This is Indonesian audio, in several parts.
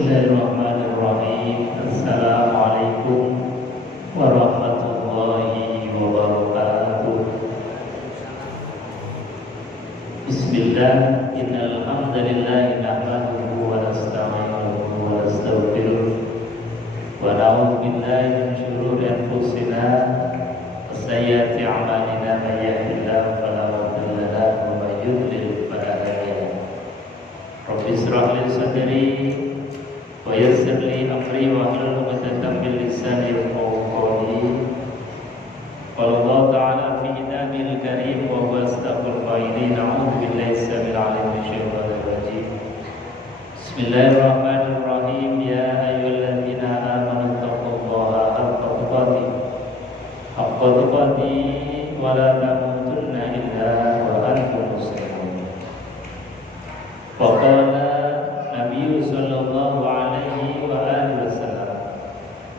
Bismillahirrahmanirrahim. Assalamualaikum warahmatullahi wabarakatuh. Bismillah. Innal hamdalillah nahmaduhu wa nasta'inuhu wa nastaghfiruh wa na'udzu billahi min shururi anfusina wa sayyiati a'malina. May yahdihillahu fala mudilla lahu wa may yudlil fala hadiya lahu. Rabbi ishrah li sadri wa yassir li amri wa hlul 'uqdatam min lisani yafqahu qawli. Qala Allah ta'ala fi kitabihil karim wa huwa asdaqul qailin. A'udzu billahi samil 'alim minasyaitonir rajim. Bismillahirrahmanirrahim. Ya ayyuhalladzina amanu taqullaha haqqa tuqatih wa la tamutunna illa wa antum muslimun. Wa qala Nabi sallallahu alaihi wa alihi wasallam,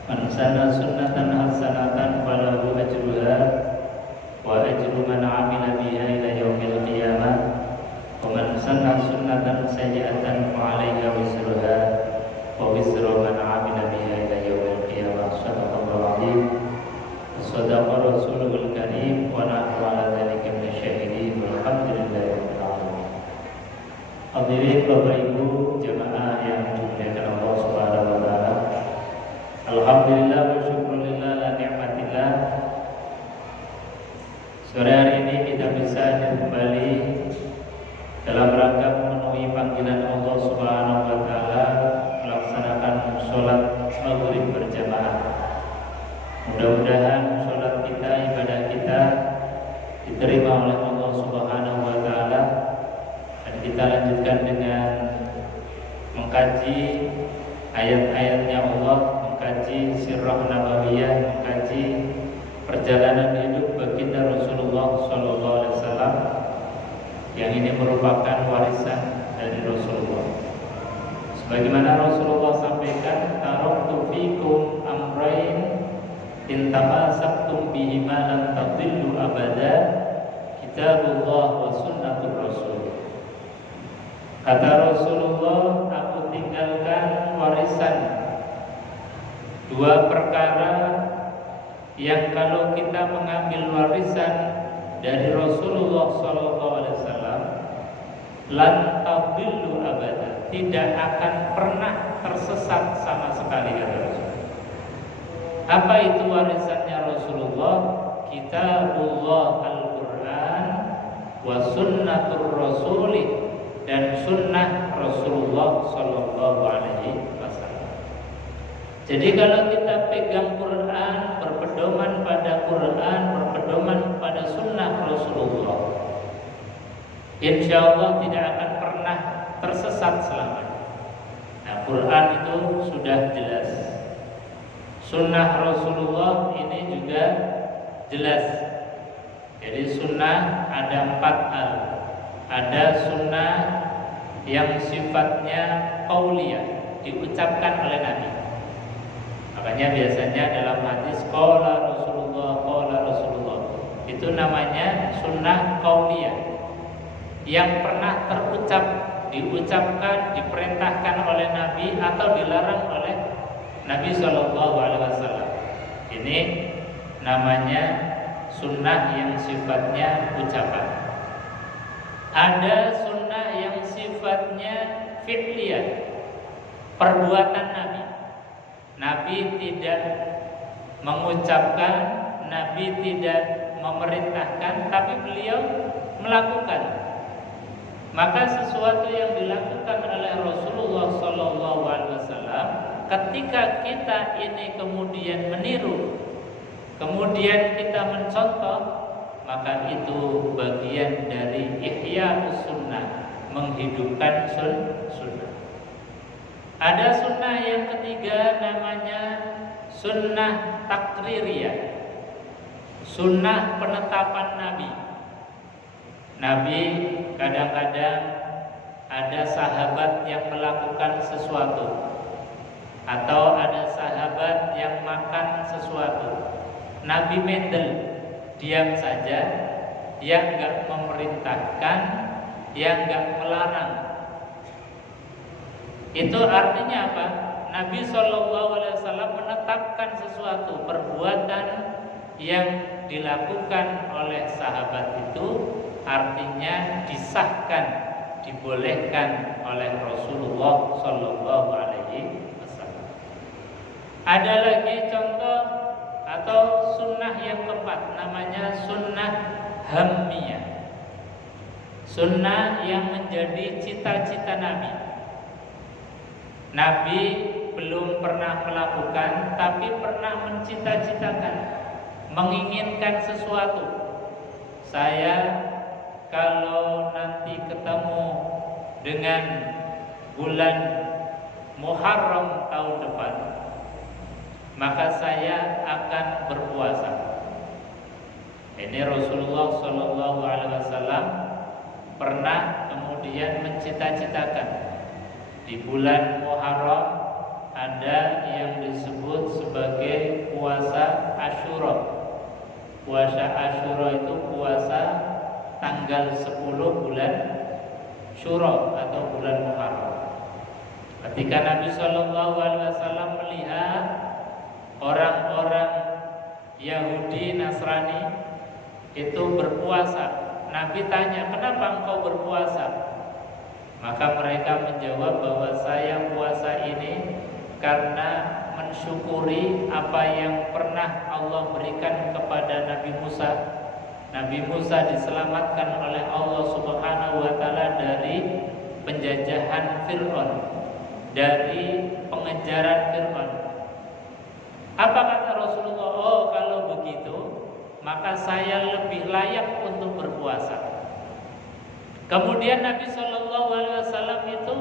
man sana sunnatan hasanatan falahu ajruha wa ajru man 'amila biha ila yaumil qiyamah wa man sanna sunnatan sayyi'atan fa 'alaiha wisruha wa wisru man 'amila biha ila yaumil qiyamah. Shadaqallahu 'azim wa shadaqa rasulul karim wa nahnu 'ala dzalika minasyahidin walhamdulillahi rabbil alamin. Hadirin Bapak Ibu jemaah yang dimuliakan Allah Subhanahu wa taala. Alhamdulillah wa syukrulillah la ni'matillah. Sore hari ini kita bisa kembali dalam rangka memenuhi panggilan Allah Subhanahu wa taala melaksanakan sholat maghrib berjamaah. Mudah-mudahan sholat kita, ibadah kita diterima oleh Allah Subhanahu wa taala. Kita lanjutkan dengan mengkaji ayat-ayatnya Allah, mengkaji sirah nabawiyah, mengkaji perjalanan hidup baginda Rasulullah Sallallahu Alaihi Wasallam yang ini merupakan warisan dari Rasulullah. Sebagaimana Rasulullah sampaikan, taraktu fikum amrayn in tamasaktum bihima lam tadillu abada, kitabullah wa sunnatur rasul. Kata Rasulullah, aku tinggalkan warisan dua perkara yang kalau kita mengambil warisan dari Rasulullah SAW, lan tadillu abada, tidak akan pernah tersesat sama sekali, kata Rasul. Apa itu warisannya Rasulullah? Kitabullah Al-Quran wa sunnatur rasulih, dan sunnah Rasulullah Sallallahu Alaihi Wasallam. Jadi kalau kita pegang Quran, berpedoman pada Quran, berpedoman pada sunnah Rasulullah, insya Allah tidak akan pernah tersesat selamanya. Nah, Quran itu sudah jelas, sunnah Rasulullah ini juga jelas. Jadi sunnah ada 4 hal. Ada sunnah yang sifatnya qauliyah, diucapkan oleh Nabi. Makanya biasanya dalam hadis qala Rasulullah, itu namanya sunnah qauliyah, yang pernah terucap, diucapkan, diperintahkan oleh Nabi atau dilarang oleh Nabi Sallallahu Alaihi Wasallam. Ini namanya sunnah yang sifatnya ucapan. Ada sunnah yang sifatnya fi'liyah, perbuatan Nabi. Nabi tidak mengucapkan, Nabi tidak memerintahkan, tapi beliau melakukan. Maka sesuatu yang dilakukan oleh Rasulullah SAW, ketika kita ini kemudian meniru, kemudian kita mencontoh, maka itu bagian dari ihya sunnah, menghidupkan sunnah. Ada sunnah yang ketiga, namanya sunnah takririyah, sunnah penetapan Nabi. Nabi kadang-kadang ada sahabat yang melakukan sesuatu, atau ada sahabat yang makan sesuatu, Nabi mendel, diam saja, yang enggak memerintahkan, yang enggak melarang. Itu artinya apa? Nabi SAW menetapkan sesuatu perbuatan yang dilakukan oleh sahabat itu, artinya disahkan, dibolehkan oleh Rasulullah SAW. Ada lagi contoh atau sunnah yang keempat, namanya sunnah hammiyah. Sunnah yang menjadi cita-cita Nabi. Nabi belum pernah melakukan, tapi pernah mencita-citakan, menginginkan sesuatu. Saya kalau nanti ketemu dengan bulan Muharram tahun depan, maka saya akan berpuasa. Ini Rasulullah SAW pernah kemudian mencita-citakan di bulan Muharram ada yang disebut sebagai puasa Asyura. Puasa Asyura itu puasa tanggal 10 bulan Syura atau bulan Muharram. Ketika Nabi SAW melihat orang-orang Yahudi Nasrani itu berpuasa, Nabi tanya, "Kenapa engkau berpuasa?" Maka mereka menjawab bahwa saya puasa ini karena mensyukuri apa yang pernah Allah berikan kepada Nabi Musa. Nabi Musa diselamatkan oleh Allah Subhanahu wa taala dari penjajahan Fir'aun, dari pengejaran Fir'aun. Apa kata Rasulullah? Oh, kalau begitu, maka saya lebih layak untuk berpuasa. Kemudian Nabi SAW itu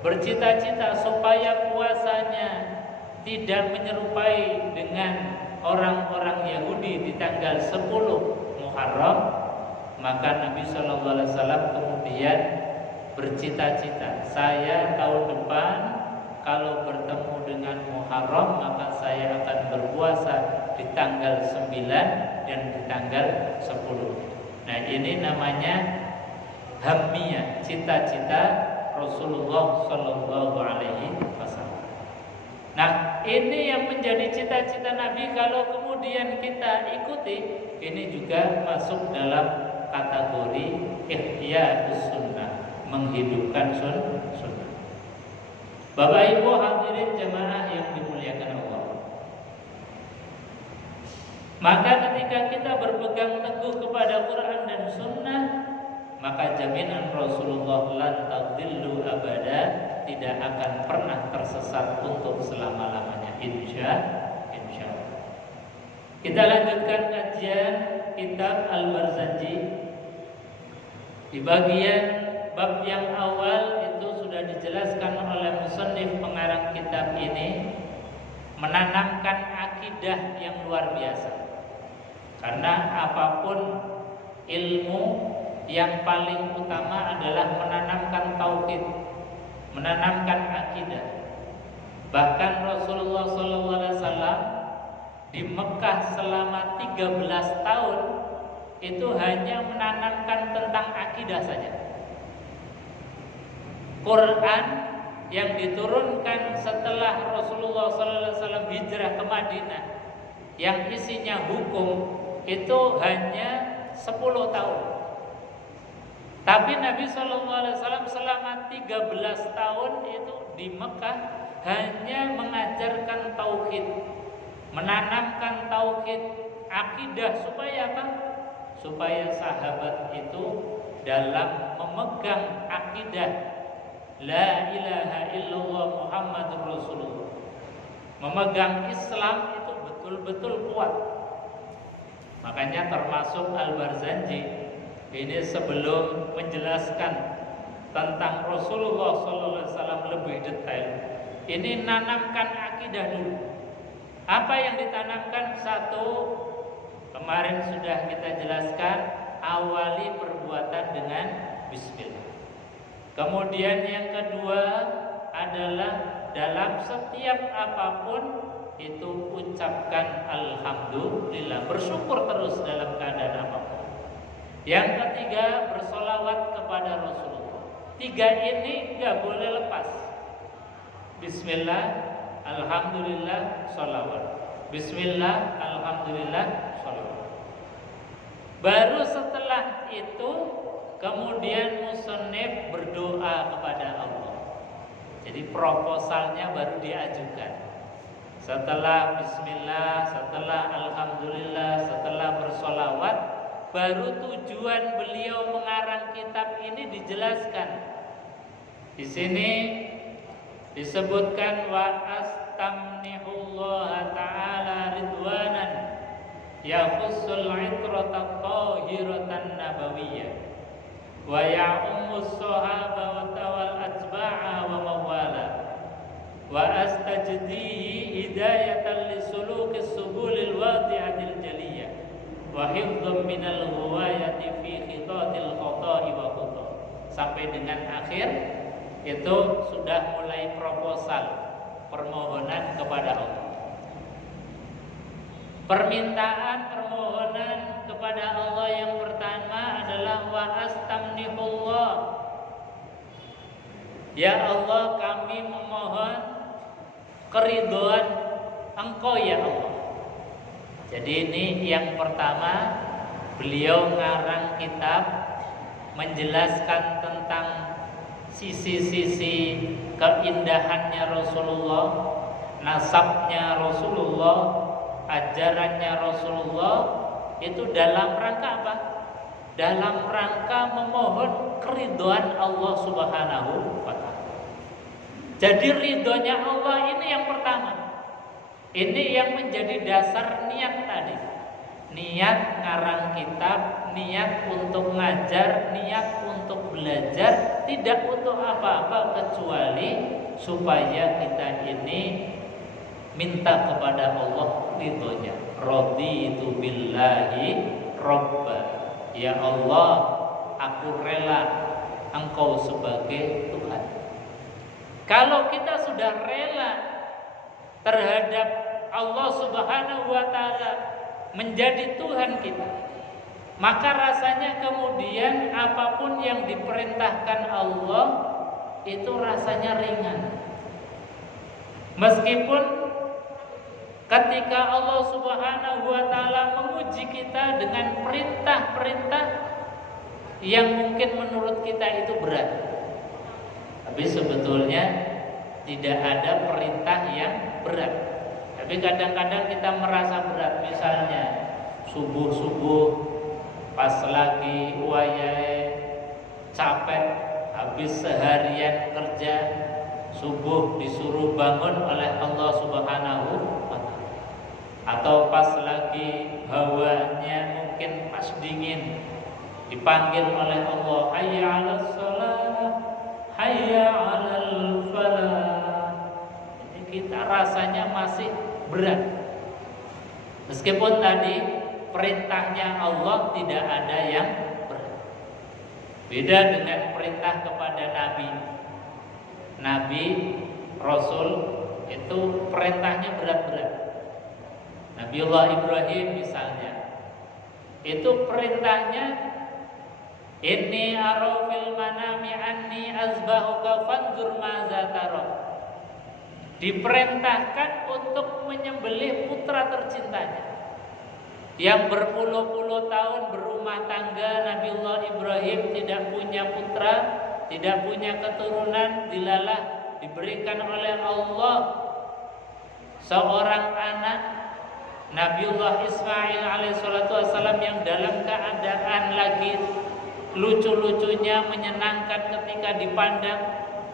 bercita-cita supaya puasanya tidak menyerupai dengan orang-orang Yahudi di tanggal 10 Muharram. Maka Nabi SAW kemudian bercita-cita, saya tahun depan kalau bertemu dengan Muharram, maka saya akan berpuasa di tanggal 9 dan di tanggal 10. Nah, ini namanya hammiyah, cita-cita Rasulullah SAW. Nah, ini yang menjadi cita-cita Nabi. Kalau kemudian kita ikuti, ini juga masuk dalam kategori ihya'us sunnah, menghidupkan sunnah. Bapak Ibu hadirin jemaah yang dimuliakan Allah, maka ketika kita berpegang teguh kepada Quran dan sunnah, maka jaminan Rasulullah lan tadillu abada, tidak akan pernah tersesat untuk selama-lamanya, insya Allah. Kita lanjutkan kajian kitab Al-Barzanji. Di bagian bab yang awal itu sudah dijelaskan oleh musannif pengarang kitab ini, menanamkan akidah yang luar biasa. Karena apapun ilmu, yang paling utama adalah menanamkan tauhid, menanamkan akidah. Bahkan Rasulullah SAW di Mekah selama 13 tahun itu hanya menanamkan tentang akidah saja. Quran yang diturunkan setelah Rasulullah SAW hijrah ke Madinah, yang isinya hukum, itu hanya 10 tahun. Tapi Nabi SAW selama 13 tahun itu di Mekah hanya mengajarkan tauhid, menanamkan tauhid, akidah, supaya apa? Supaya sahabat itu dalam memegang akidah la ilaha illallah Muhammadur Rasulullah, memegang Islam itu betul-betul kuat. Makanya termasuk Al-Barzanji ini sebelum menjelaskan tentang Rasulullah SAW lebih detail, ini nanamkan akidah dulu. Apa yang ditanamkan? Satu, kemarin sudah kita jelaskan, awali perbuatan dengan bismillah. Kemudian yang kedua adalah dalam setiap apapun itu ucapkan alhamdulillah, bersyukur terus dalam keadaan apapun. Yang ketiga, bersolawat kepada Rasulullah. 3 ini gak boleh lepas. Bismillah, alhamdulillah, sholawat. Bismillah, alhamdulillah, sholawat. Baru setelah itu kemudian musannif berdoa kepada Allah. Jadi proposalnya baru diajukan. Setelah bismillah, setelah alhamdulillah, setelah bersolawat, baru tujuan beliau mengarang kitab ini dijelaskan. Di sini disebutkan wa astamnihullah ta'ala ridwanan yakhussul itrata tahiratan nabawiyyah wa ya'ummus sahaba wal atba'a wa mawala wa astajdihi hidayatan lisulukis subulil wadi'atil jaliyah wa hifdhan minal ghuwayati fi khitatil khata'i wa khata. Sampai dengan akhir itu sudah mulai proposal permohonan kepada Allah. Permintaan permohonan kepada Allah yang pertama adalah wa astamnihullah. Ya Allah, kami memohon keridhaan Engkau ya Allah. Jadi ini yang pertama, beliau ngarang kitab menjelaskan tentang sisi-sisi keindahannya Rasulullah, nasabnya Rasulullah, ajarannya Rasulullah, itu dalam rangka apa? Dalam rangka memohon keridhaan Allah Subhanahu wa ta'ala. Jadi ridhonya Allah ini yang pertama. Ini yang menjadi dasar niat tadi. Niat ngarang kitab, niat untuk ngajar, niat untuk belajar, tidak untuk apa-apa kecuali supaya kita ini minta kepada Allah ridhonya. Raditu billahi robba. Ya Allah, aku rela Engkau sebagai Tuhan. Kalau kita sudah rela terhadap Allah Subhanahu wa ta'ala menjadi Tuhan kita, maka rasanya kemudian apapun yang diperintahkan Allah itu rasanya ringan. Meskipun ketika Allah Subhanahu wa ta'ala menguji kita dengan perintah-perintah yang mungkin menurut kita itu berat, tapi sebetulnya tidak ada perintah yang berat. Tapi kadang-kadang kita merasa berat. Misalnya subuh-subuh pas lagi wayai capek, habis seharian kerja, subuh disuruh bangun oleh Allah Subhanahu wa ta'ala. Atau pas lagi hawanya mungkin pas dingin, dipanggil oleh Allah, hayya 'alas shalah, hayya 'alal falah. Jadi kita rasanya masih berat. Meskipun tadi perintahnya Allah tidak ada yang berat. Beda dengan perintah kepada Nabi. Nabi, Rasul itu perintahnya berat-berat. Nabiullah Ibrahim misalnya, itu perintahnya inni ara fil manami anni azbahuka fanzur maza tara. Diperintahkan untuk menyembelih putra tercintanya yang berpuluh-puluh tahun berumah tangga. Nabiullah Ibrahim tidak punya putra, tidak punya keturunan, dilalah diberikan oleh Allah seorang anak, Nabiullah Ismail alaihissalatu wassalam, yang dalam keadaan lagi lucu-lucunya menyenangkan ketika dipandang,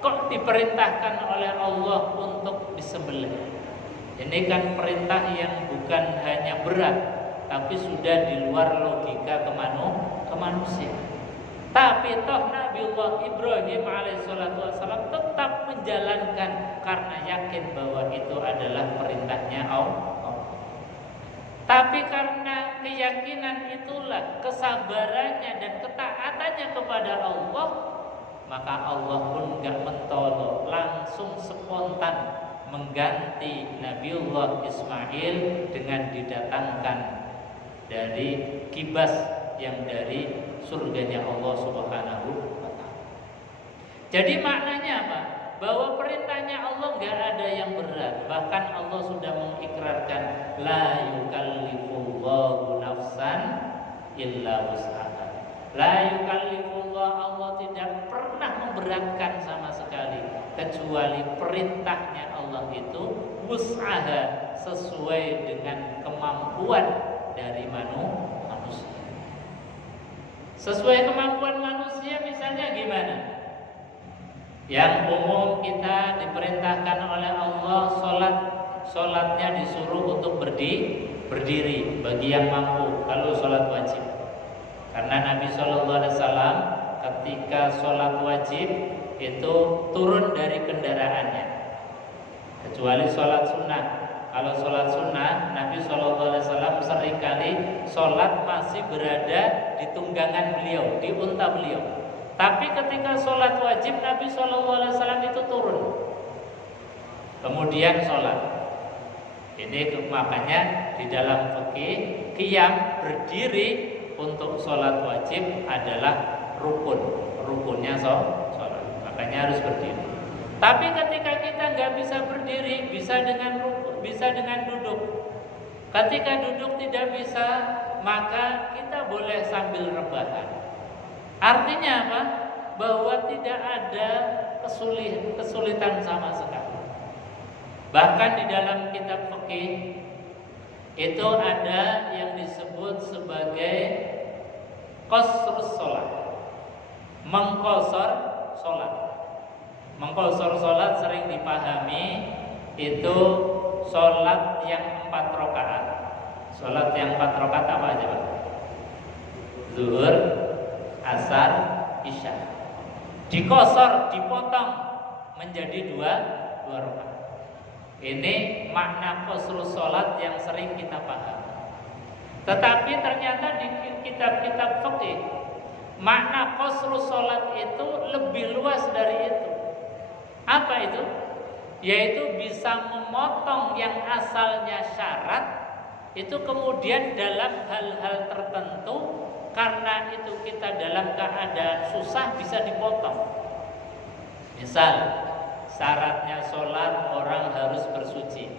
kok diperintahkan oleh Allah untuk disembelih. Ini kan perintah yang bukan hanya berat, tapi sudah di luar logika kemanusiaan. Tapi toh Nabiullah Ibrahim alaihissalatu wassalam tetap menjalankan karena yakin bahwa itu adalah perintahnya Allah. Tapi karena keyakinan itulah, kesabarannya dan ketaatannya kepada Allah, maka Allah pun gak mentolok, langsung spontan mengganti Nabiullah Ismail dengan didatangkan dari kibas yang dari surganya Allah Subhanahu wa ta'ala. Jadi maknanya apa? bahwa perintahnya Allah nggak ada yang berat. Bahkan Allah sudah mengikrarkan la yukallifullahu nafsan illa wus'aha. La yukallifullah, Allah tidak pernah memberatkan sama sekali kecuali perintahnya Allah itu wus'aha, sesuai dengan kemampuan dari manusia. Sesuai kemampuan manusia misalnya gimana? Yang umum kita diperintahkan oleh Allah sholatnya disuruh untuk berdiri bagi yang mampu kalau sholat wajib. Karena Nabi SAW ketika sholat wajib itu turun dari kendaraannya, kecuali sholat sunnah. Kalau sholat sunnah, Nabi SAW seringkali sholat masih berada di tunggangan beliau, di unta beliau. Tapi ketika sholat wajib, Nabi SAW itu turun, kemudian sholat. Ini makanya di dalam fikih qiyam, berdiri untuk sholat wajib adalah rukunnya sholat. Makanya harus berdiri. Tapi ketika kita nggak bisa berdiri, bisa dengan rukun, bisa dengan duduk. Ketika duduk tidak bisa, maka kita boleh sambil rebahan. Artinya apa? Bahwa tidak ada kesulitan sama sekali. Bahkan di dalam kitab fikih itu ada yang disebut sebagai qasrus sholat, mengqasar sholat. Mengqasar sholat sering dipahami itu sholat yang 4 rakaat. Sholat yang 4 rakaat apa aja Pak? Zuhur, asar, isya. Dikosor, dipotong menjadi 2 rakaat. Ini makna qasrus sholat yang sering kita paham. Tetapi ternyata di kitab-kitab fikih makna qasrus sholat itu lebih luas dari itu. Apa itu? Yaitu bisa memotong yang asalnya syarat itu kemudian dalam hal-hal tertentu, karena itu kita dalam keadaan susah bisa dipotong. Misal syaratnya sholat orang harus bersuci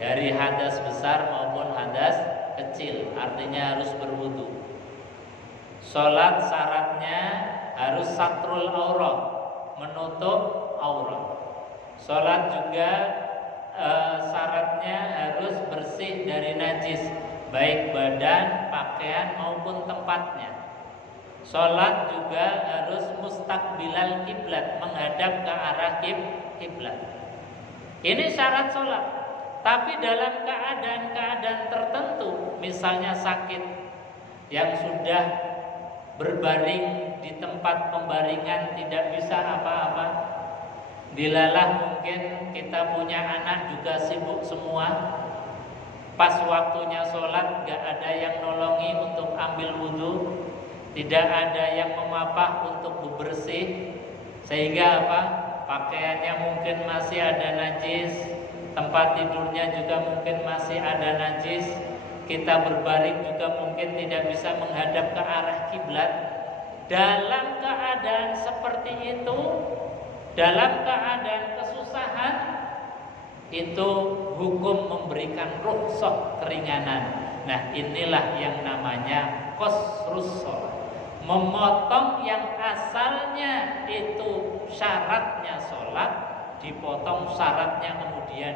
dari hadas besar maupun hadas kecil, artinya harus berwudu. Sholat syaratnya harus satrul aurat, menutup aurat. Sholat juga syaratnya harus bersih dari najis, baik badan, pakaian maupun tempatnya. Sholat juga harus mustaqbilal kiblat, menghadap ke arah kiblat. Ini syarat sholat. Tapi dalam keadaan-keadaan tertentu, misalnya sakit yang sudah berbaring di tempat pembaringan, tidak bisa apa-apa, dilalah mungkin kita punya anak juga sibuk semua, pas waktunya sholat gak ada yang nolongi untuk ambil wudhu, tidak ada yang memapah untuk bebersih, sehingga apa? Pakaiannya mungkin masih ada najis, tempat tidurnya juga mungkin masih ada najis, kita berbaring juga mungkin tidak bisa menghadap ke arah kiblat. Dalam keadaan seperti itu, dalam keadaan kesusahan, itu hukum memberikan rukhsah, keringanan. Nah, inilah yang namanya qasrus sholat, memotong yang asalnya itu syaratnya sholat, dipotong syaratnya kemudian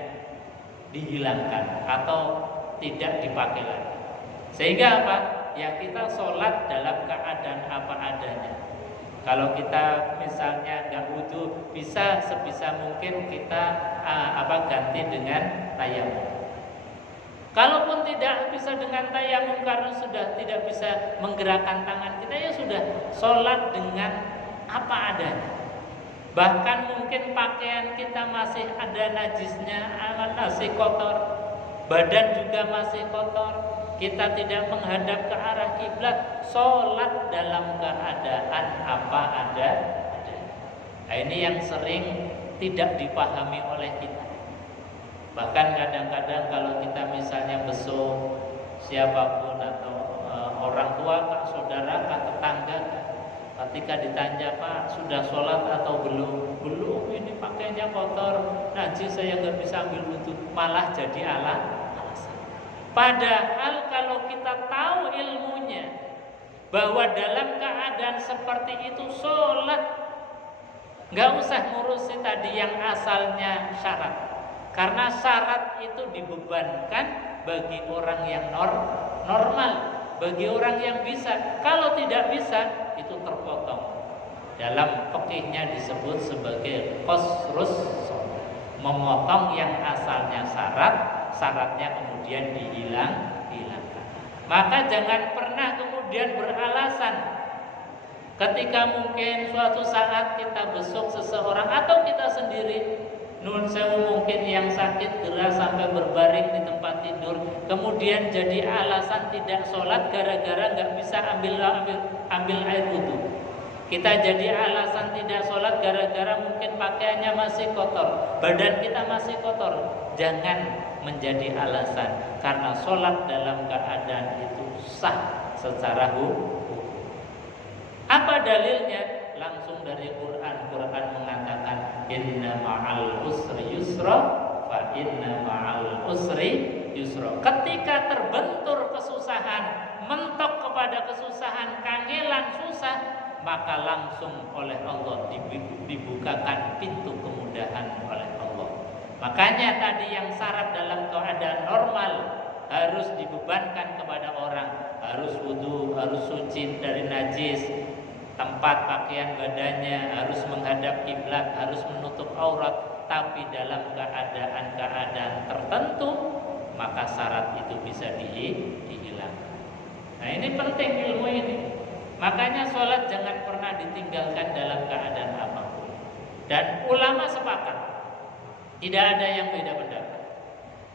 dihilangkan atau tidak dipakai lagi. Sehingga apa? Ya kita sholat dalam keadaan apa adanya. Kalau kita misalnya nggak wudu, bisa sebisa mungkin kita ganti dengan tayamum. Kalaupun tidak bisa dengan tayamum karena sudah tidak bisa menggerakkan tangan kita, ya sudah sholat dengan apa adanya. Bahkan mungkin pakaian kita masih ada najisnya, masih kotor, badan juga masih kotor, kita tidak menghadap ke arah kiblat, sholat dalam keadaan apa ada. Nah, ini yang sering tidak dipahami oleh kita. Bahkan kadang-kadang kalau kita misalnya besuk siapapun atau orang tua, kak, saudara, kak, tetangga, Ketika ditanya, Pak, sudah sholat atau belum? Belum, ini pakainya kotor, najis, saya nggak bisa ambil wudhu. Malah jadi alasan. Padahal kalau kita tahu ilmunya, bahwa dalam keadaan seperti itu sholat, nggak usah ngurusin tadi yang asalnya syarat. Karena syarat itu dibebankan bagi orang yang normal, bagi orang yang bisa. Kalau tidak bisa, itu terpotong. Dalam fikihnya disebut sebagai qasrus shalah, memotong yang asalnya syaratnya kemudian dihilangkan. Maka jangan pernah kemudian beralasan ketika mungkin suatu saat kita besuk seseorang atau kita sendiri, nun sewu mungkin yang sakit gerak sampai berbaring di tempat tidur, kemudian jadi alasan tidak sholat gara-gara nggak bisa ambil air wudhu. Kita jadi alasan tidak sholat gara-gara mungkin pakaiannya masih kotor, badan kita masih kotor. Jangan menjadi alasan, karena sholat dalam keadaan itu sah secara hukum. Apa dalilnya? Langsung dari Quran. Quran mengatakan inna ma'al usri yusra fa inna ma'al usri yusra. Ketika terbentur kesusahan, mentok kepada kesusahan, kangelan susah, maka langsung oleh Allah dibukakan pintu kemudahan oleh Allah. Makanya tadi yang syarat dalam keadaan normal harus dibebankan kepada orang, harus wudhu, harus suci dari najis, tempat pakaian badannya harus menghadap kiblat, harus menutup aurat. Tapi dalam keadaan tertentu, maka syarat itu bisa dihilangkan. Nah, ini penting ilmu ini. Makanya sholat jangan pernah ditinggalkan dalam keadaan apapun. Dan ulama sepakat, tidak ada yang beda pendapat.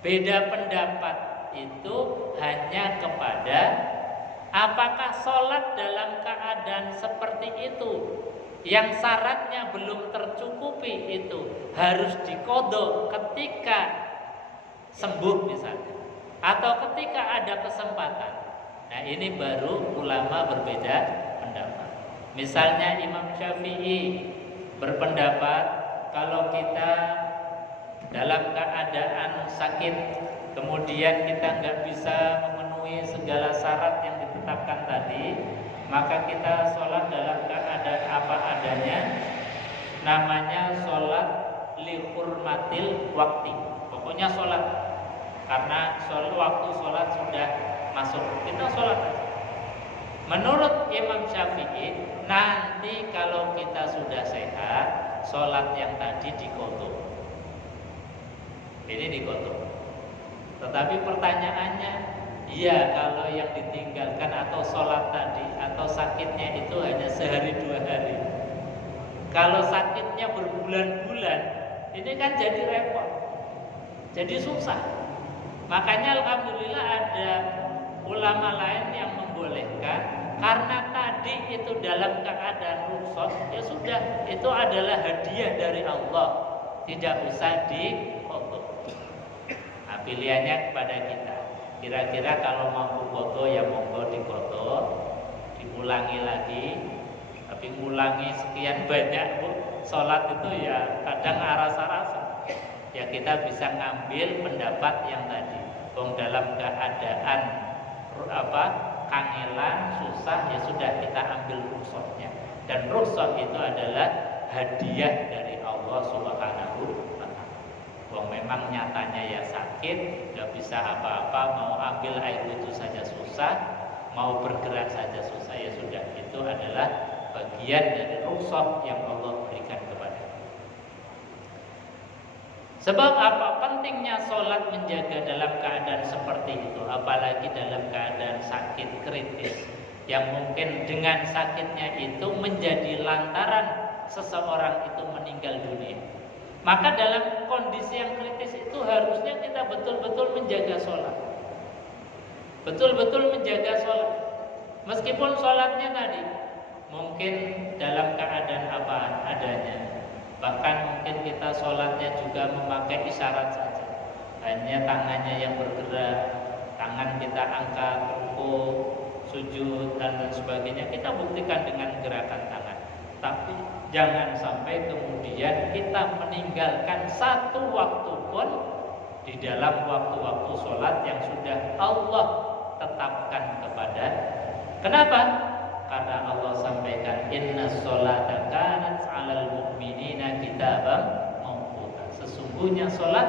Beda pendapat itu hanya kepada apakah sholat dalam keadaan seperti itu yang syaratnya belum tercukupi itu harus diqadha ketika sembuh misalnya, atau ketika ada kesempatan. Nah, ini baru ulama berbeda pendapat. Misalnya Imam Syafi'i berpendapat kalau kita dalam keadaan sakit, kemudian kita nggak bisa memenuhi segala syarat yang ditetapkan tadi, maka kita sholat dalam keadaan apa adanya, namanya sholat li hurmatil wakti. Pokoknya sholat karena waktu sholat sudah masuk, kita sholat aja. Menurut Imam Syafi'i, nanti kalau kita sudah sehat, sholat yang tadi diqadha. Ini diqadha. Tetapi pertanyaannya, iya, kalau yang ditinggalkan atau sholat tadi atau sakitnya itu hanya sehari 2 hari. Kalau sakitnya berbulan-bulan, ini kan jadi repot, jadi susah. Makanya alhamdulillah ada ulama lain yang membolehkan, karena tadi itu dalam keadaan rukhsah, ya sudah, itu adalah hadiah dari Allah, tidak usah diqadha. Nah, pilihannya kepada kita. Kira-kira kalau mampu qadha ya monggo diqadha, diulangi lagi. Tapi ngulangi sekian banyak, Bu, sholat itu ya kadang aras-arasan. Ya kita bisa ngambil pendapat yang tadi. Dalam keadaan kangelan, susah, ya sudah kita ambil rukhsahnya. Dan rukhsah itu adalah hadiah dari Allah Subhanahu wa ta'ala. Memang nyatanya ya sakit, gak bisa apa-apa, mau ambil air wudhu saja susah, mau bergerak saja susah, ya sudah, itu adalah bagian dari rukhsah yang Allah berikan kepada kita. Sebab apa? Pentingnya sholat menjaga dalam keadaan seperti itu, apalagi dalam keadaan sakit kritis, yang mungkin dengan sakitnya itu menjadi lantaran seseorang itu meninggal dunia. Maka dalam kondisi yang kritis itu harusnya kita betul-betul menjaga sholat, betul-betul menjaga sholat. Meskipun sholatnya tadi mungkin dalam keadaan apa adanya, bahkan mungkin kita sholatnya juga memakai isyarat saja, hanya tangannya yang bergerak, tangan kita angkat rukuk, sujud dan sebagainya, kita buktikan dengan gerakan tangan. Tapi jangan sampai kemudian kita meninggalkan satu waktu pun di dalam waktu-waktu sholat yang sudah Allah tetapkan kepada. Kenapa? Karena Allah sampaikan inna sholata kanat 'alal mu'minina kitaban mawquta. Sesungguhnya sholat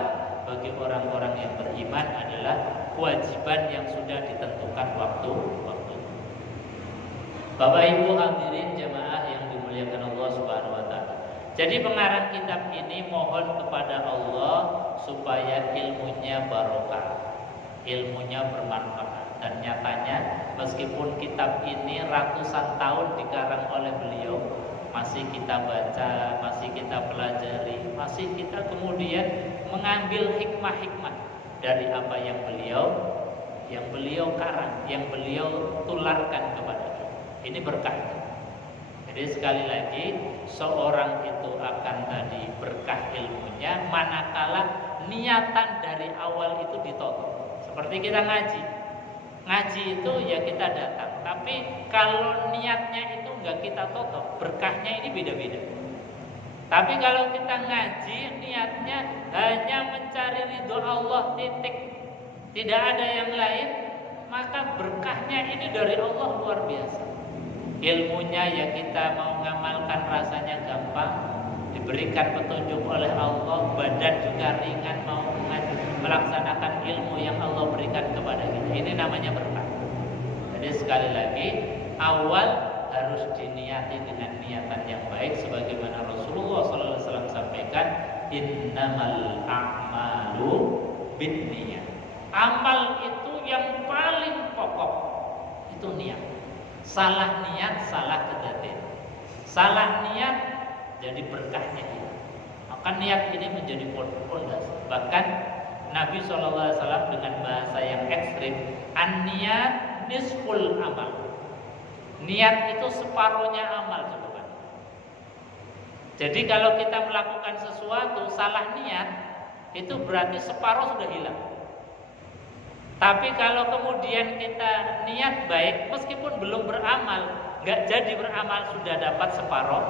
bagi orang-orang yang beriman adalah kewajiban yang sudah ditentukan waktu. Bapak Ibu hadirin jamaah yang dimuliakan Allah Subhanahu wa taala. Jadi pengarang kitab ini mohon kepada Allah supaya ilmunya barokah, ilmunya bermanfaat. Dan nyatanya meskipun kitab ini ratusan tahun dikarang oleh beliau, masih kita baca, masih kita pelajari, masih kita kemudian mengambil hikmah-hikmah dari apa yang beliau karang, yang beliau tularkan kepada kita. Ini berkah. Jadi sekali lagi seorang itu akan tadi berkah ilmunya manakala niatan dari awal itu ditoto. Seperti kita ngaji itu ya kita datang, tapi kalau niatnya itu enggak kita toto, berkahnya ini beda-beda. Tapi kalau kita ngaji niatnya hanya mencari ridho Allah titik, tidak ada yang lain, maka berkahnya ini dari Allah luar biasa. Ilmunya ya kita mau ngamalkan rasanya gampang, diberikan petunjuk oleh Allah, badan juga ringan mau melaksanakan ilmu yang Allah berikan kepada kita. Ini namanya berkah. Jadi sekali lagi awal harus diniati dengan niatan yang baik, sebagaimana Rasulullah SAW sampaikan, innamal a'malu binniyat. Amal itu yang paling pokok itu niat. Salah niat, salah kedatin. Salah niat jadi berkahnya hilang. Maka niat ini menjadi pondasi. Bahkan Nabi SAW dengan bahasa yang ekstrim, an-niat nisful amal. Niat itu separuhnya amal, coba. Jadi kalau kita melakukan sesuatu salah niat, itu berarti separuh sudah hilang. Tapi kalau kemudian kita niat baik, meskipun belum beramal, nggak jadi beramal, sudah dapat separuh.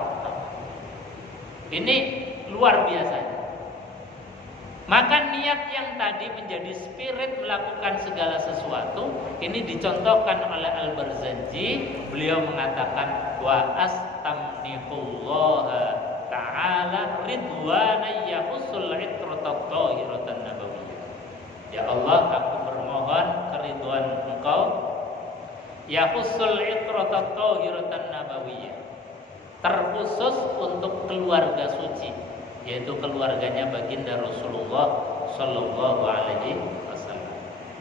Ini luar biasa. Maka niat yang tadi menjadi spirit melakukan segala sesuatu, ini dicontohkan oleh Al-Barzanji. Beliau mengatakan wa astamnihullaha ta'ala ridwana yahusul itratat tahiratan nabawiyyah. Ya Allah, aku bermohon keridhaan Engkau yahusul itratat tahiratan nabawiyyah, terkhusus untuk keluarga suci, yaitu keluarganya baginda Rasulullah Sallallahu Alaihi Wasallam.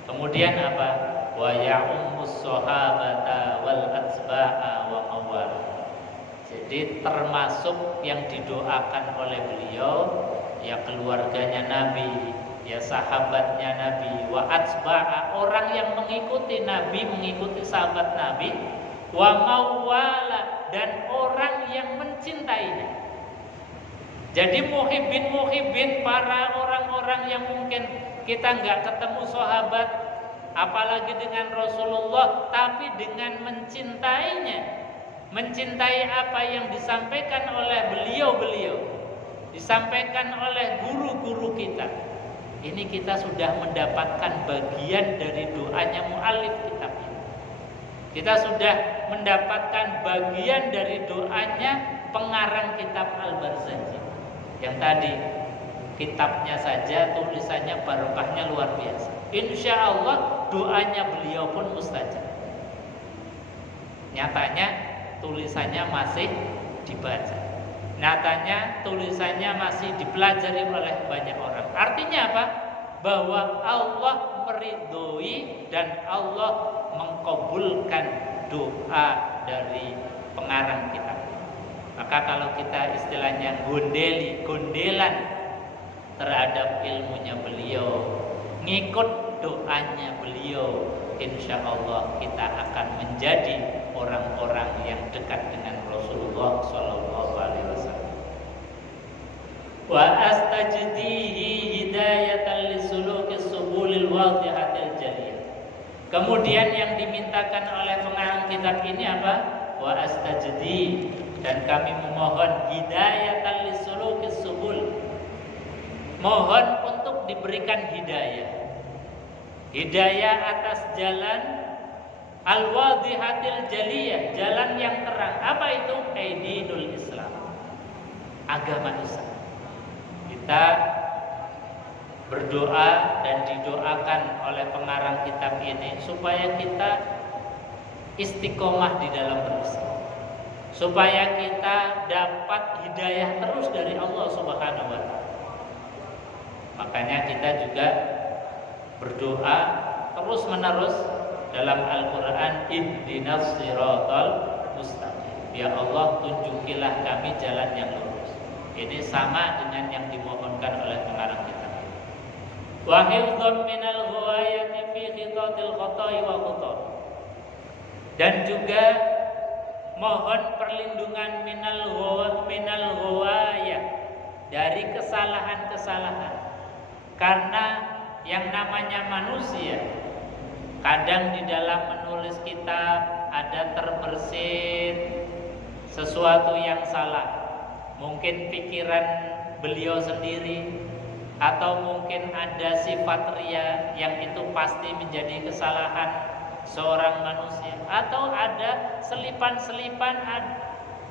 Kemudian apa? Wa ya'ummus sahabata wal atsba'a wa mawal. Jadi termasuk yang didoakan oleh beliau ya keluarganya Nabi, ya sahabatnya Nabi, wa atsba'a, orang yang mengikuti Nabi, mengikuti sahabat Nabi, wa mawala, dan orang yang mencintainya. Jadi muhibbin para orang-orang yang mungkin kita nggak ketemu sahabat, apalagi dengan Rasulullah, tapi dengan mencintainya, mencintai apa yang disampaikan oleh beliau-beliau, disampaikan oleh guru-guru kita. Ini kita sudah mendapatkan bagian dari doanya mu'allif kitab ini. Kita sudah mendapatkan bagian dari doanya pengarang kitab Al-Barzanji. Yang tadi kitabnya saja tulisannya barokahnya luar biasa. Insya Allah doanya beliau pun mustajab. Nyatanya tulisannya masih dibaca. Nyatanya tulisannya masih dipelajari oleh banyak orang. Artinya apa? Bahwa Allah meridhoi dan Allah mengkabulkan doa dari pengarang kitab. Maka kalau kita istilahnya gondelan terhadap ilmunya beliau, ngikut doanya beliau, insya Allah kita akan menjadi orang-orang yang dekat dengan Rasulullah Sallallahu Alaihi Wasallam. Wa astajdihi hidayatan lisuluki subulil wadihatil jaliyah. Kemudian yang dimintakan oleh pengarang kitab ini apa? Wa astajdi, dan kami memohon hidayatan lisulukis subul. Mohon untuk diberikan hidayah. Hidayah atas jalan al-wadihatil jaliyah, jalan yang terang. Apa itu? Dinul Islam, agama Islam. Kita berdoa dan didoakan oleh pengarang kitab ini supaya kita istiqomah di dalam berislam, supaya kita dapat hidayah terus dari Allah Subhanahu wa taala. Makanya kita juga berdoa terus menerus dalam Al-Qur'an, ihdinas siratal mustaqim. Ya Allah, tunjukilah kami jalan yang lurus. Ini sama dengan yang dimohonkan oleh pengarang kitab. Wa hifdzan minal ghuwayati fi khitatil khata'i wa khata'. Dan juga mohon perlindungan minal ghuwayah, dari kesalahan-kesalahan. Karena yang namanya manusia, kadang di dalam menulis kitab ada terbersit sesuatu yang salah. Mungkin pikiran beliau sendiri, atau mungkin ada sifat riya yang itu pasti menjadi kesalahan seorang manusia, atau ada selipan-selipan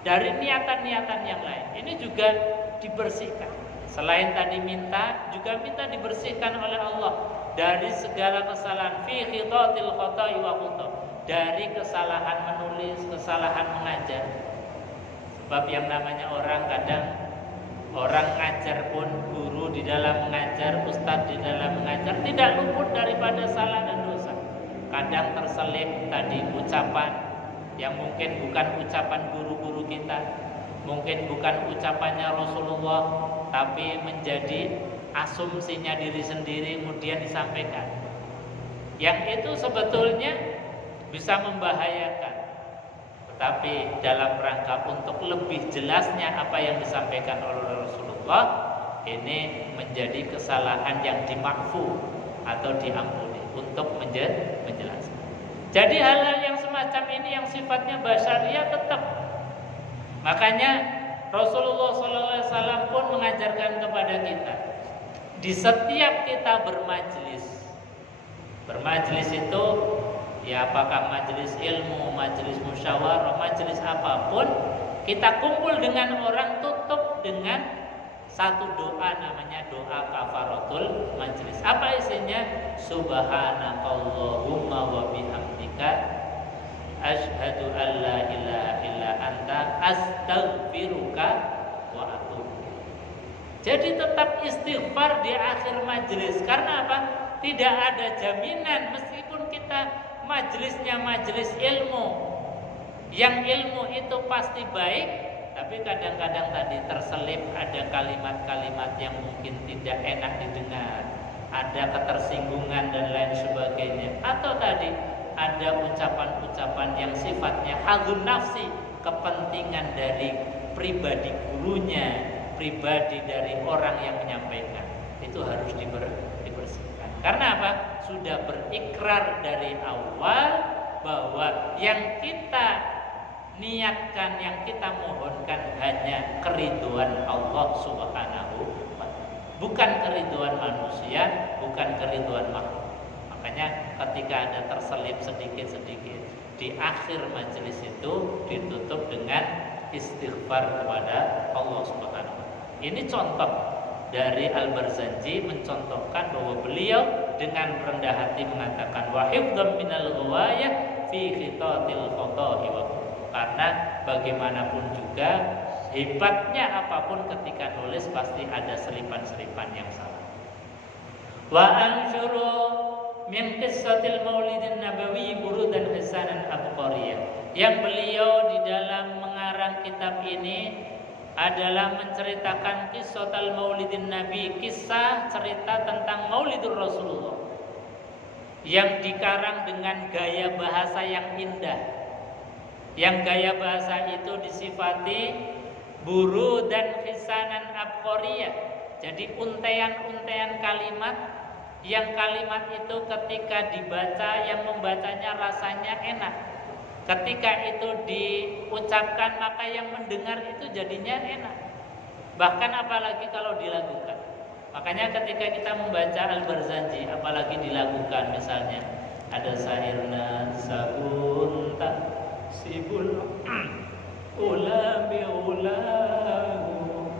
dari niatan-niatan yang lain. Ini juga dibersihkan. Selain tadi minta, juga minta dibersihkan oleh Allah dari segala kesalahan fi khitatil khata'i wa khata', dari kesalahan menulis, kesalahan mengajar. Sebab yang namanya orang, kadang orang ngajar pun, guru di dalam mengajar, ustadz di dalam mengajar, tidak luput daripada salah dan dosa. Kadang terselip tadi ucapan yang mungkin bukan ucapan guru-guru kita, mungkin bukan ucapannya Rasulullah, tapi menjadi asumsinya diri sendiri kemudian disampaikan. Yang itu sebetulnya bisa membahayakan. Tetapi dalam rangka untuk lebih jelasnya apa yang disampaikan oleh Rasulullah, ini menjadi kesalahan yang dimakfu atau diampuni untuk menjelaskan. Jadi hal-hal yang semacam ini yang sifatnya basyariah tetap. Makanya Rasulullah SAW pun mengajarkan kepada kita, di setiap kita bermajlis itu, ya apakah majelis ilmu, majelis musyawarah, majelis apapun, kita kumpul dengan orang, tutup dengan satu doa, namanya doa kafaratul majelis. Apa isinya? Subhanakallahumma wa bihamdika asyhadu an la ilaha illa anta astaghfiruka wa atubu. Jadi tetap istighfar di akhir majelis. Karena apa? Tidak ada jaminan, meskipun kita majelisnya majelis ilmu, yang ilmu itu pasti baik, tapi kadang-kadang tadi terselip ada kalimat-kalimat yang mungkin tidak enak didengar, ada ketersinggungan dan lain sebagainya, atau tadi ada ucapan-ucapan yang sifatnya hadzun nafsi, kepentingan dari pribadi gurunya, pribadi dari orang yang menyampaikan. Itu harus dibersihkan. Karena apa? Sudah berikrar dari awal bahwa yang kita niatkan, yang kita mohonkan hanya keridhaan Allah Subhanahu wa ta'ala, bukan keridhaan manusia, bukan keridhaan makhluk. Makanya ketika ada terselip sedikit-sedikit, di akhir majelis itu ditutup dengan istighfar kepada Allah Subhanahu wa ta'ala. Ini contoh dari Al-Barzanji, mencontohkan bahwa beliau dengan rendah hati mengatakan wa hifdzan minal ghawayah fi khitatil khata'i wa. Karena bagaimanapun juga, hebatnya apapun ketika nulis pasti ada selipan-selipan yang salah. Wa ansyuru min qissatil maulidin nabawi burudan hasanan abqariyah. Yang beliau di dalam mengarang kitab ini adalah menceritakan qissatul maulidin nabi, kisah cerita tentang maulidur Rasulullah, yang dikarang dengan gaya bahasa yang indah, yang gaya bahasa itu disifati buru dan hisanan abqariyah. Jadi untaian-untaian kalimat yang kalimat itu ketika dibaca yang membacanya rasanya enak. Ketika itu diucapkan maka yang mendengar itu jadinya enak. Bahkan apalagi kalau dilakukan. Makanya ketika kita membaca Al-Barzanji, apalagi dilakukan, misalnya ada syairna sabun tak sibul ulami ulahu.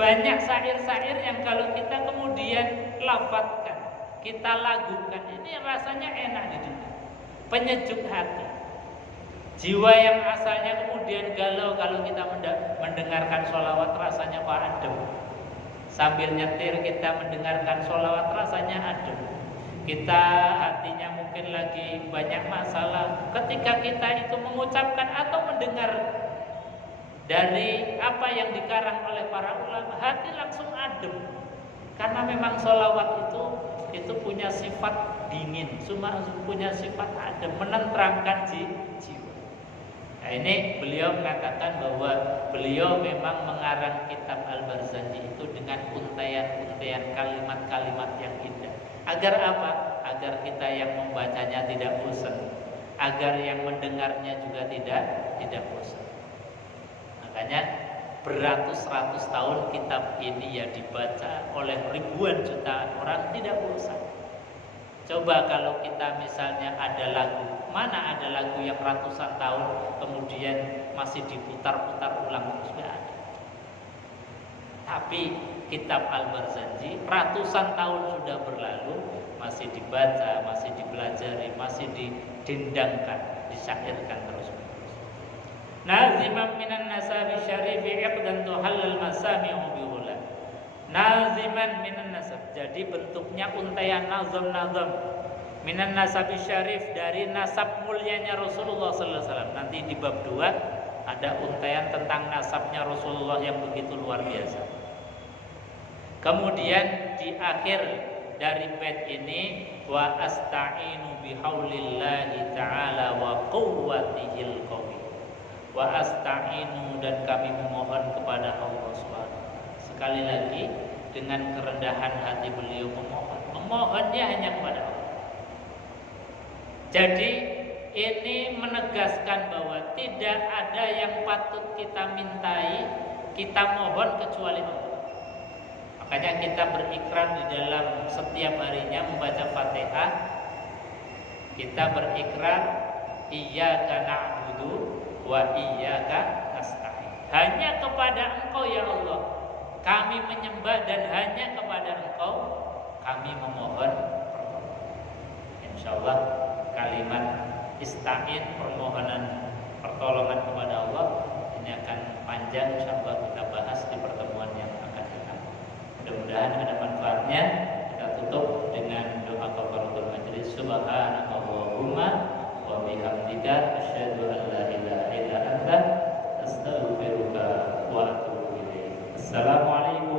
Banyak syair-syair yang kalau kita kemudian lafadzkan, kita lagukan, ini rasanya enak di dunia, penyejuk hati. Jiwa yang asalnya kemudian galau kalau kita mendengarkan sholawat rasanya kok adem. Sambil nyetir kita mendengarkan sholawat rasanya adem. Kita hatinya mungkin lagi banyak masalah. Ketika kita itu mengucapkan atau mendengar dari apa yang dikarang oleh para ulama, hati langsung adem. Karena memang sholawat itu punya sifat dingin, punya sifat adem, menenteramkan jiwa. Nah, ini beliau mengatakan bahwa beliau memang mengarang kitab Al-Barzanji itu dengan untaian-untaian kalimat-kalimat yang indah. Agar apa? Agar kita yang membacanya tidak bosan, agar yang mendengarnya juga tidak bosan. Makanya beratus-ratus tahun kitab ini ya dibaca oleh ribuan juta orang tidak bosan. Coba kalau kita misalnya ada lagu, mana ada lagu yang ratusan tahun kemudian masih diputar-putar ulang terus, nggak ada. Tapi kitab Al-Barzanji ratusan tahun sudah berlalu, masih dibaca, masih dipelajari, masih didendangkan, disyairkan terus-menerus. Naziman minan nasabi syarifi iqdan tuhallal masami'u bihula. Naziman minan nasab, jadi bentuknya untaian nazam-nazam. Minan nasabi syarif, dari nasab mulianya Rasulullah sallallahu alaihi wasallam. Nanti di bab 2 ada untaian tentang nasabnya Rasulullah yang begitu luar biasa. Kemudian di akhir dari bait ini, wa asta'inu bihaulillahi ta'ala wa quwwatihil qawi. Wa asta'inu, dan kami memohon kepada Allah SWT. Sekali lagi, dengan kerendahan hati beliau memohonnya hanya kepada Allah. Jadi ini menegaskan bahwa tidak ada yang patut kita mintai, kita mohon kecuali Allah. Makanya kita berikrar di dalam setiap harinya membaca Fatihah. Kita berikrar iyyaka na'budu wa iyyaka nasta'in. Hanya kepada Engkau ya Allah kami menyembah, dan hanya kepada Engkau kami memohon. Insyaallah kalimat ista'in, permohonan pertolongan kepada Allah, ini akan panjang, insyaallah kita bahas di pertemuan yang akan datang. Mudah-mudahan ada manfaatnya. Kita tutup dengan doa kafaratul majlis. Subhanakallahumma wa bihamdika asyhadu an la ilaha illa anta astaghfiruka wa atubu ilaik. Assalamualaikum